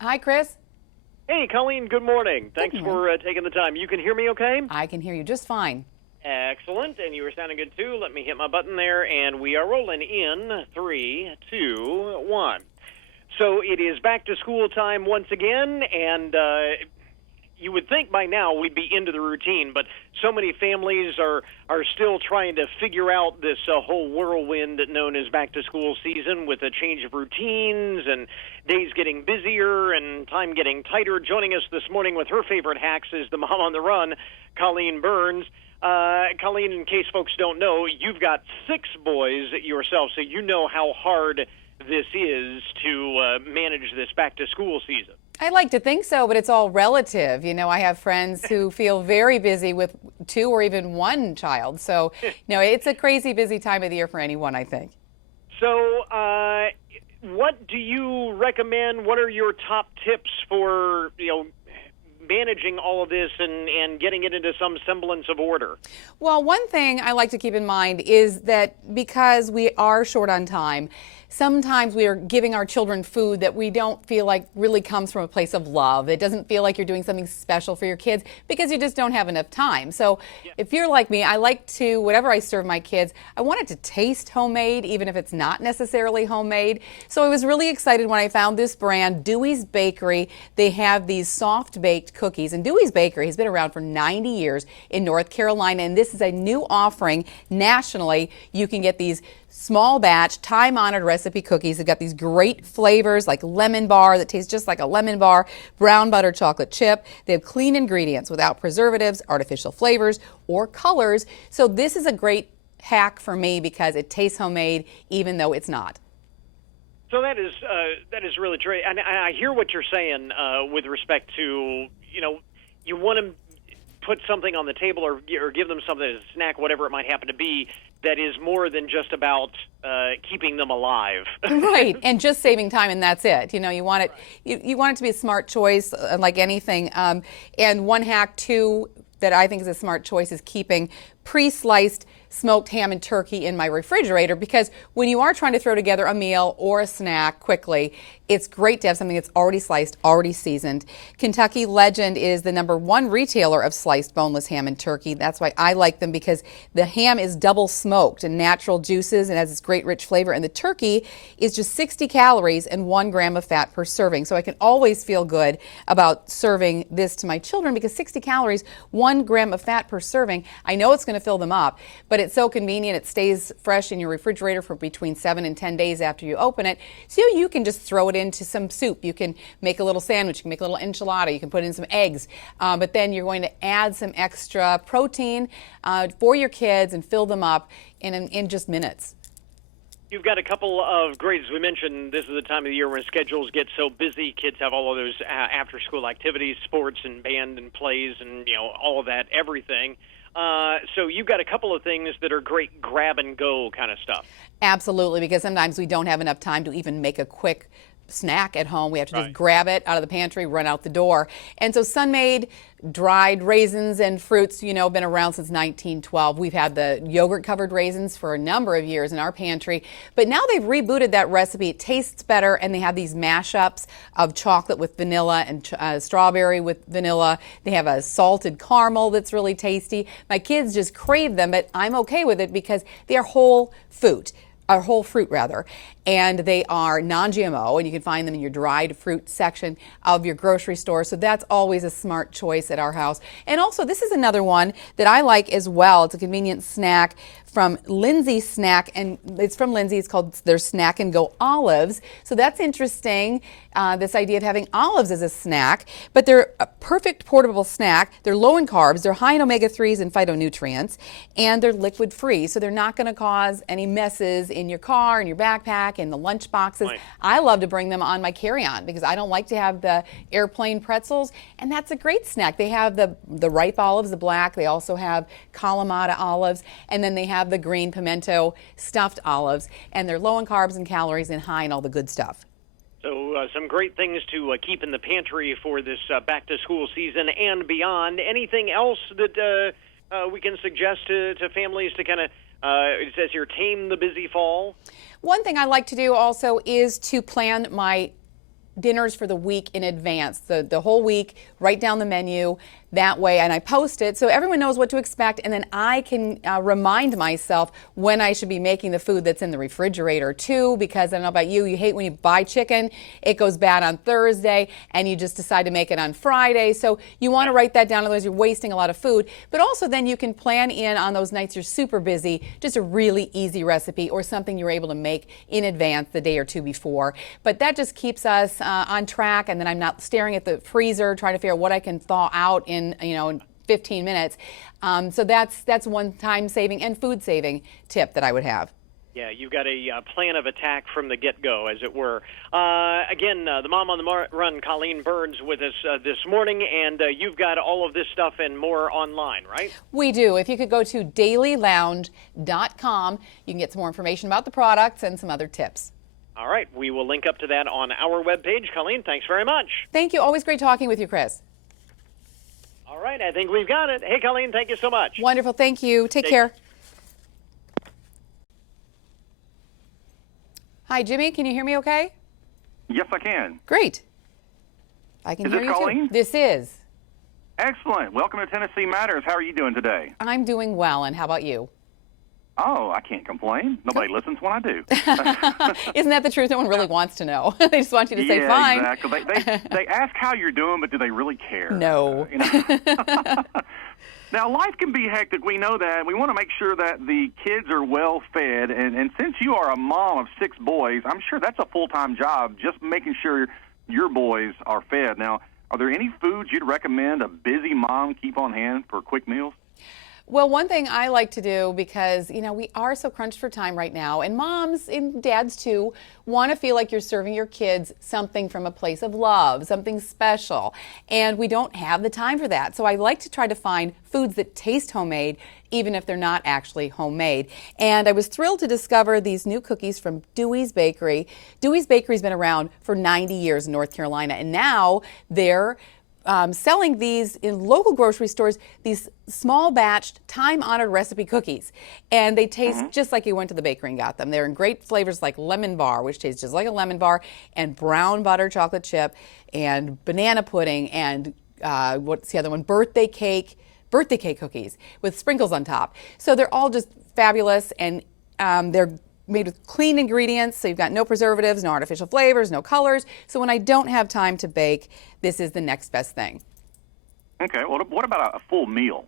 Hi, Chris. Hey, Colleen, good morning. Thanks Good morning. for taking the time. You can hear me okay? I can hear you just fine. Excellent, and you were sounding good too. Let me hit my button there, and we are rolling in 3, 2, 1. So it is back to school time once again, and you would think by now we'd be into the routine, but so many families are still trying to figure out this whole whirlwind known as back to school season, with a change of routines and days getting busier and time getting tighter. Joining us this morning with her favorite hacks is the mom on the run, Colleen Burns. Colleen, in case folks don't know, you've got 6 boys yourself, so you know how hard this is to manage this back to school season. I like to think so, but it's all relative. You know, I have friends who feel very busy with 2 or even 1 child. So, it's a crazy busy time of the year for anyone, I think. So, what do you recommend? What are your top tips for, managing all of this and getting it into some semblance of order? Well, one thing I like to keep in mind is that because we are short on time, sometimes we are giving our children food that we don't feel like really comes from a place of love. It doesn't feel like you're doing something special for your kids because you just don't have enough time. So if you're like me, I like to, whatever I serve my kids, I want it to taste homemade, even if it's not necessarily homemade. So I was really excited when I found this brand, Dewey's Bakery. They have these soft baked cookies, and Dewey's Bakery has been around for 90 years in North Carolina, and this is a new offering nationally. You can get these small batch, time-honored recipe cookies. They've got these great flavors like lemon bar that tastes just like a lemon bar, brown butter chocolate chip. They have clean ingredients without preservatives, artificial flavors, or colors. So this is a great hack for me because it tastes homemade even though it's not. So that is really true, and I hear what you're saying with respect to, you want to put something on the table or give them something as a snack, whatever it might happen to be, that is more than just about keeping them alive. Right, and just saving time, and that's it. You want it. You want it to be a smart choice, like anything. And one hack too that I think is a smart choice is keeping pre-sliced smoked ham and turkey in my refrigerator, because when you are trying to throw together a meal or a snack quickly, it's great to have something that's already sliced, already seasoned. Kentucky Legend is the #1 retailer of sliced boneless ham and turkey. That's why I like them, because the ham is double smoked and natural juices and has this great rich flavor, and the turkey is just 60 calories and 1 gram of fat per serving. So I can always feel good about serving this to my children, because 60 calories, 1 gram of fat per serving, I know it's going to fill them up, but it's so convenient. It stays fresh in your refrigerator for between 7 and 10 days after you open it. So you can just throw it into some soup. You can make a little sandwich. You can make a little enchilada. You can put in some eggs. But then you're going to add some extra protein for your kids and fill them up in just minutes. You've got a couple of grades. We mentioned this is the time of the year when schedules get so busy. Kids have all of those after-school activities, sports and band and plays and, all of that, everything. So you've got a couple of things that are great grab-and-go kind of stuff. Absolutely, because sometimes we don't have enough time to even make a quick snack at home. We have to just grab it out of the pantry, run out the door. And so Sun-Maid dried raisins and fruits, been around since 1912. We've had the yogurt covered raisins for a number of years in our pantry, but now they've rebooted that recipe. It tastes better, and they have these mashups of chocolate with vanilla and strawberry with vanilla. They have a salted caramel that's really tasty. My kids just crave them, but I'm okay with it because they are whole fruit, and they are non-GMO, and you can find them in your dried fruit section of your grocery store. So that's always a smart choice at our house. And also, this is another one that I like as well. It's a convenient snack from Lindsay Snack, and it's from Lindsay. It's called their Snack and Go Olives. So that's interesting, this idea of having olives as a snack, but they're a perfect portable snack. They're low in carbs, they're high in omega-3s and phytonutrients, and they're liquid free. So they're not going to cause any messes in your car, in your backpack, in the lunch boxes. Right. I love to bring them on my carry-on because I don't like to have the airplane pretzels, and that's a great snack. They have the ripe olives, the black. They also have Kalamata olives, and then they have the green pimento stuffed olives, and they're low in carbs and calories and high in all the good stuff. So some great things to keep in the pantry for this back-to-school season and beyond. Anything else that we can suggest to families to kind of, it says here, tame the busy fall? One thing I like to do also is to plan my dinners for the week in advance, the whole week, write down the menu that way, and I post it so everyone knows what to expect, and then I can remind myself when I should be making the food that's in the refrigerator too, because I don't know about you, you hate when you buy chicken, it goes bad on Thursday, and you just decide to make it on Friday, so you want to write that down, otherwise you're wasting a lot of food, but also then you can plan in on those nights you're super busy, just a really easy recipe or something you're able to make in advance the day or two before, but that just keeps us on track, and then I'm not staring at the freezer trying to figure out what I can thaw out in 15 minutes. So that's one time saving and food saving tip that I would have. Yeah, you've got a plan of attack from the get-go, as it were. Again, the Mom on the Run, Colleen Burns, with us this morning, and you've got all of this stuff and more online, right? We do. If you could go to dailylounge.com, you can get some more information about the products and some other tips. All right, we will link up to that on our webpage. Colleen, thanks very much. Thank you. Always great talking with you, Chris. All right, I think we've got it. Hey, Colleen, thank you so much. Wonderful. Thank you. Take care. Hi, Jimmy. Can you hear me okay? Yes, I can. Great. I can hear you Colleen? too. This is. Excellent. Welcome to Tennessee Matters. How are you doing today? I'm doing well, and how about you? Oh, I can't complain. Nobody listens when I do. Isn't that the truth? No one really wants to know. They just want you to say fine. Yeah, exactly. They ask how you're doing, but do they really care? No. Now, life can be hectic. We know that. We want to make sure that the kids are well fed. And since you are a mom of 6 boys, I'm sure that's a full-time job, just making sure your boys are fed. Now, are there any foods you'd recommend a busy mom keep on hand for quick meals? Well, one thing I like to do, because, we are so crunched for time right now, and moms and dads too want to feel like you're serving your kids something from a place of love, something special, and we don't have the time for that. So I like to try to find foods that taste homemade, even if they're not actually homemade. And I was thrilled to discover these new cookies from Dewey's Bakery. Dewey's Bakery's been around for 90 years in North Carolina, and now they're selling these in local grocery stores, these small batched, time-honored recipe cookies. And they taste just like you went to the bakery and got them. They're in great flavors like lemon bar, which tastes just like a lemon bar, and brown butter chocolate chip, and banana pudding, and what's the other one? Birthday cake cookies with sprinkles on top. So they're all just fabulous, and they're made with clean ingredients, so you've got no preservatives, no artificial flavors, no colors. So when I don't have time to bake, this is the next best thing. Okay, well, what about a full meal?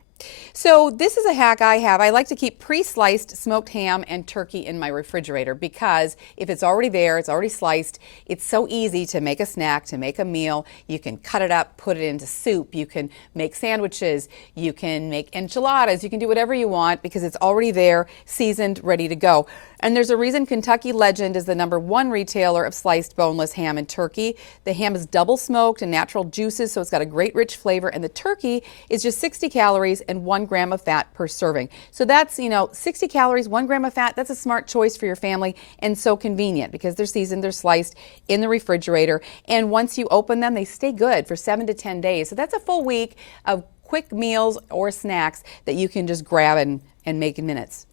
So this is a hack I have. I like to keep pre-sliced smoked ham and turkey in my refrigerator, because if it's already there, it's already sliced, it's so easy to make a snack, to make a meal. You can cut it up, put it into soup, you can make sandwiches, you can make enchiladas, you can do whatever you want because it's already there, seasoned, ready to go. And there's a reason Kentucky Legend is the #1 retailer of sliced boneless ham and turkey. The ham is double smoked and natural juices, so it's got a great rich flavor, and the turkey is just 60 calories and 1 gram of fat per serving. So that's, 60 calories, 1 gram of fat. That's a smart choice for your family, and so convenient because they're seasoned, they're sliced in the refrigerator, and once you open them, they stay good for 7 to 10 days. So that's a full week of quick meals or snacks that you can just grab and make in minutes.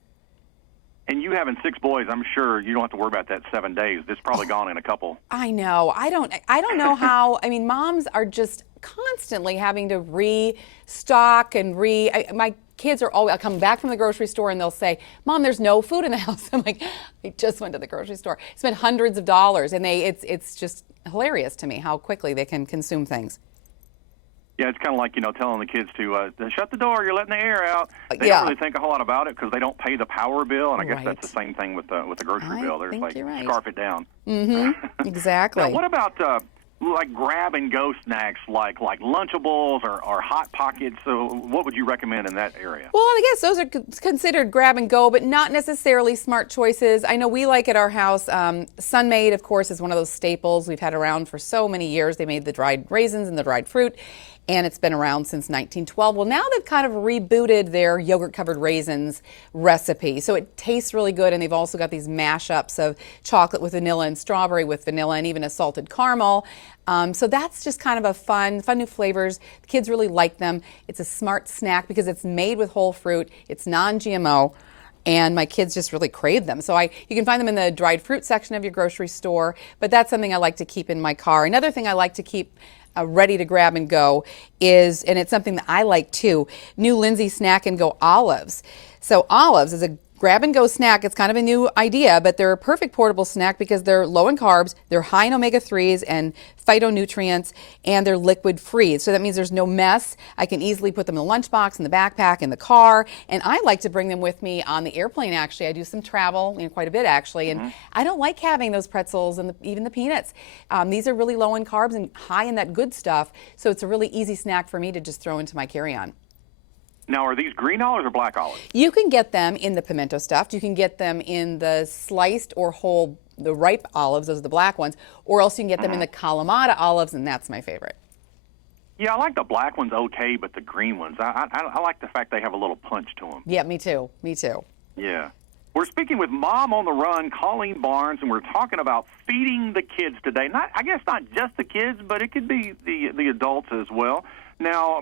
And you having 6 boys, I'm sure you don't have to worry about that 7 days. It's probably gone in a couple. I know. I don't know how. I mean, moms are just constantly having to restock and my kids are always, I'll come back from the grocery store and they'll say, "Mom, there's no food in the house." I'm like, "I just went to the grocery store, spent hundreds of dollars," and it's just hilarious to me how quickly they can consume things. Yeah, it's kind of like, telling the kids to shut the door, you're letting the air out. They Yeah. don't really think a whole lot about it because they don't pay the power bill, and I guess Right. that's the same thing with the grocery bill. They're think like, you're right. scarf it down. Exactly. Now, what about like grab-and-go snacks like Lunchables or Hot Pockets? So what would you recommend in that area? Well, I guess those are considered grab and go, but not necessarily smart choices. I know we like at our house, Sun-Maid, of course, is one of those staples we've had around for so many years. They made the dried raisins and the dried fruit, and it's been around since 1912. Well, now they've kind of rebooted their yogurt-covered raisins recipe, so it tastes really good, and they've also got these mashups of chocolate with vanilla and strawberry with vanilla and even a salted caramel. So that's just kind of a fun new flavors. The kids really like them. It's a smart snack because it's made with whole fruit. It's non-GMO. and my kids just really crave them. So you can find them in the dried fruit section of your grocery store, but that's something I like to keep in my car. Another thing I like to keep ready to grab and go is, and it's something that I like too, new Lindsay Snack and Go olives. So olives is a grab and go snack. It's kind of a new idea, but they're a perfect portable snack because they're low in carbs, they're high in omega-3s and phytonutrients, and they're liquid free. So that means there's no mess. I can easily put them in the lunchbox, in the backpack, in the car, and I like to bring them with me on the airplane. Actually, I do some travel, quite a bit actually, and I don't like having those pretzels and even the peanuts. These are really low in carbs and high in that good stuff, so it's a really easy snack for me to just throw into my carry-on. Now, are these green olives or black olives? You can get them in the pimento stuffed. You can get them in the sliced or whole, the ripe olives, those are the black ones, or else you can get them in the Kalamata olives, and that's my favorite. Yeah, I like the black ones okay, but the green ones, I like the fact they have a little punch to them. Yeah, me too. Me too. Yeah. We're speaking with Mom on the Run, Colleen Barnes, and we're talking about feeding the kids today. I guess not just the kids, but it could be the adults as well. Now,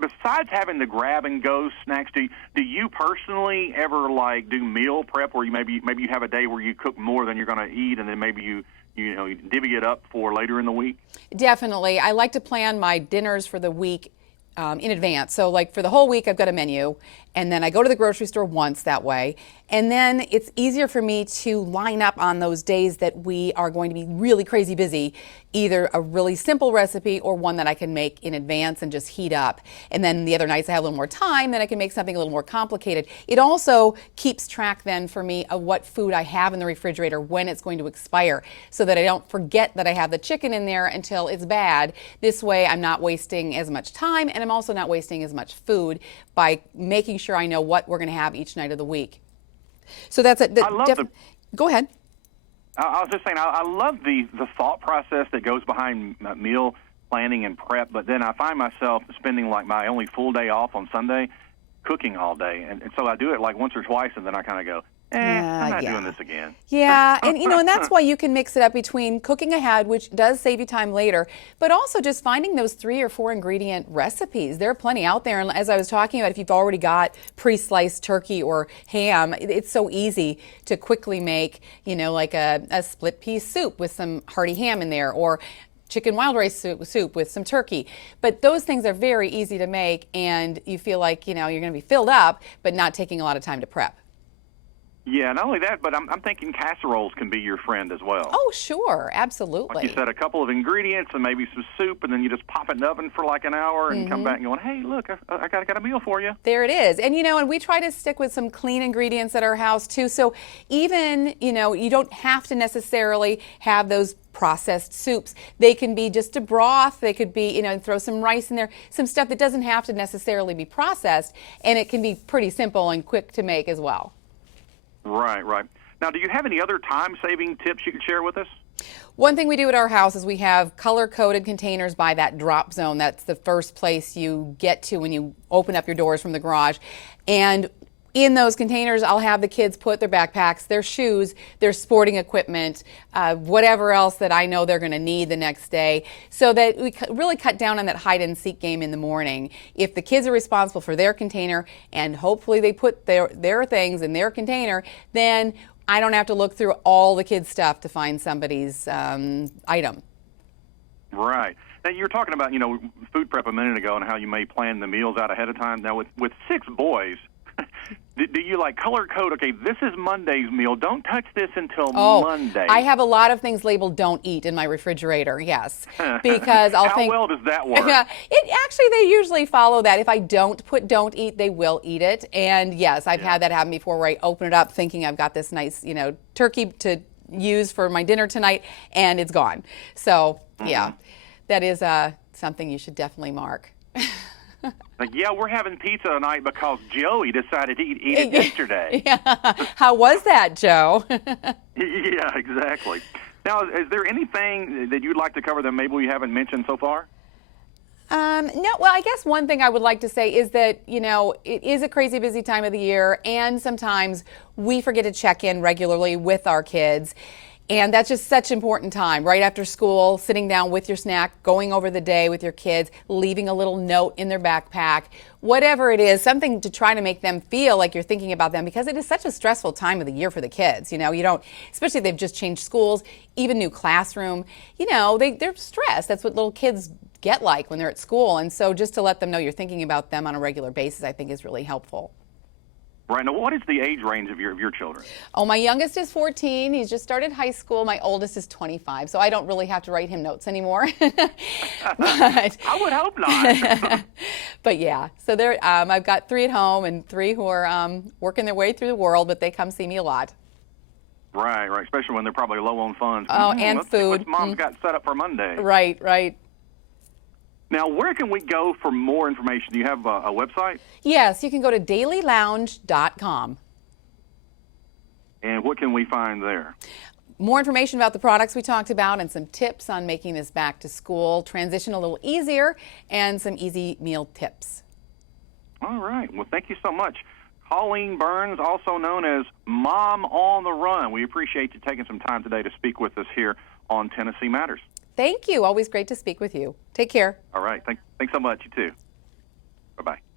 besides having the grab-and-go snacks, do you personally ever, do meal prep where maybe you have a day where you cook more than you're going to eat, and then maybe you divvy it up for later in the week? Definitely. I like to plan my dinners for the week in advance. So for the whole week, I've got a menu, and then I go to the grocery store once that way. And then it's easier for me to line up on those days that we are going to be really crazy busy, either a really simple recipe or one that I can make in advance and just heat up. And then the other nights I have a little more time, then I can make something a little more complicated. It also keeps track then for me of what food I have in the refrigerator when it's going to expire, so that I don't forget that I have the chicken in there until it's bad. This way I'm not wasting as much time, and I'm also not wasting as much food by making sure I know what we're going to have each night of the week. So that's it. Go ahead. I was just saying, I love the thought process that goes behind meal planning and prep, but then I find myself spending my only full day off on Sunday cooking all day. And so I do it once or twice, and then I kind of go, I'm not doing this again. Yeah, and and that's why you can mix it up between cooking ahead, which does save you time later, but also just finding those 3 or 4 ingredient recipes. There are plenty out there, and as I was talking about, if you've already got pre-sliced turkey or ham, it's so easy to quickly make, a split pea soup with some hearty ham in there, or chicken wild rice soup with some turkey. But those things are very easy to make, and you feel like, you're going to be filled up, but not taking a lot of time to prep. Yeah, not only that, but I'm thinking casseroles can be your friend as well. Oh, sure, absolutely. Like you said, a couple of ingredients and maybe some soup, and then you just pop it in the oven for an hour and come back and going, hey, look, I got a meal for you. There it is. And, and we try to stick with some clean ingredients at our house, too. So even, you don't have to necessarily have those processed soups. They can be just a broth. They could be, throw some rice in there, some stuff that doesn't have to necessarily be processed, and it can be pretty simple and quick to make as well. Right. Now, do you have any other time-saving tips you could share with us? One thing we do at our house is we have color-coded containers by that drop zone. That's the first place you get to when you open up your doors from the garage. And in those containers, I'll have the kids put their backpacks, their shoes, their sporting equipment, whatever else that I know they're going to need the next day, so that we really cut down on that hide-and-seek game in the morning. If the kids are responsible for their container, and hopefully they put their things in their container, then I don't have to look through all the kids' stuff to find somebody's item. Right. Now, you were talking about, food prep a minute ago and how you may plan the meals out ahead of time. Now, with 6 boys, do you color code? Okay, this is Monday's meal. Don't touch this until Monday. I have a lot of things labeled "Don't Eat" in my refrigerator. Yes, because I'll think. How well does that work? Yeah, they usually follow that. If I don't put "Don't Eat," they will eat it. And yes, I've had that happen before, where I open it up thinking I've got this nice, turkey to use for my dinner tonight, and it's gone. So yeah, that is something you should definitely mark. Yeah, we're having pizza tonight because Joey decided to eat it yesterday. Yeah. How was that, Joe? Yeah, exactly. Now, is there anything that you'd like to cover that maybe we haven't mentioned so far? No, well, I guess one thing I would like to say is that, it is a crazy busy time of the year, and sometimes we forget to check in regularly with our kids. And that's just such important time, right after school, sitting down with your snack, going over the day with your kids, leaving a little note in their backpack, whatever it is, something to try to make them feel like you're thinking about them, because it is such a stressful time of the year for the kids. You know, you don't, especially if they've just changed schools, even new classroom, you know, they're stressed. That's what little kids get like when they're at school. And so just to let them know you're thinking about them on a regular basis, I think is really helpful. Right. Now, what is the age range of your children? Oh, my youngest is 14. He's just started high school. My oldest is 25, so I don't really have to write him notes anymore. But, I would hope not. but yeah, so there. I've got 3 at home and 3 who are working their way through the world, but they come see me a lot. Right, especially when they're probably low on funds. Oh, and let's see food. what Mom's got set up for Monday. Right. Now, where can we go for more information? Do you have a website? Yes, you can go to dailylounge.com. And what can we find there? More information about the products we talked about and some tips on making this back to school transition a little easier and some easy meal tips. All right. Well, thank you so much. Colleen Burns, also known as Mom on the Run. We appreciate you taking some time today to speak with us here on Tennessee Matters. Thank you. Always great to speak with you. Take care. All right. Thanks so much. You too. Bye-bye.